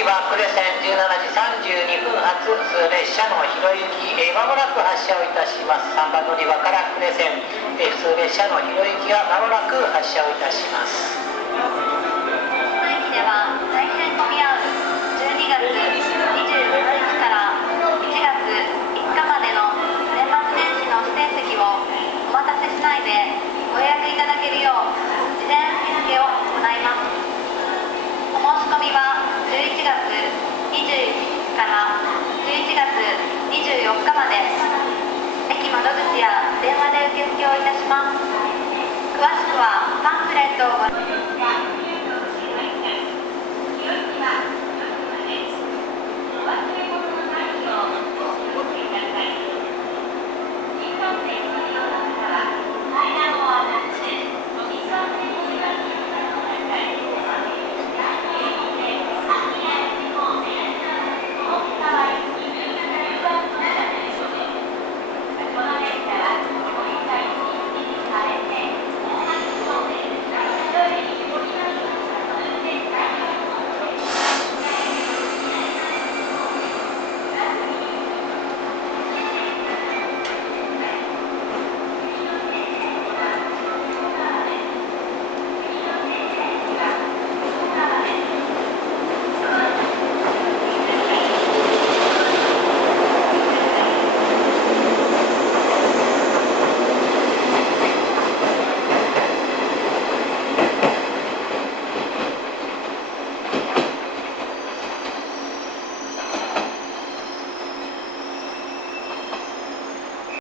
り場呉線17時32分発普通列車のひろゆき、まもなく発車をいたします。3番乗り場から呉線、普通列車のひろゆきがまもなく発車をいたします。この駅では大変混み合う12月27日から1月3日までの年末年始の指定席をお待たせしないでご予約いただけるよう事前受付を行います。お申し込みは11月21日から11月24日まで駅窓口や電話で受付をいたします。詳しくはパンフレットをご覧ください。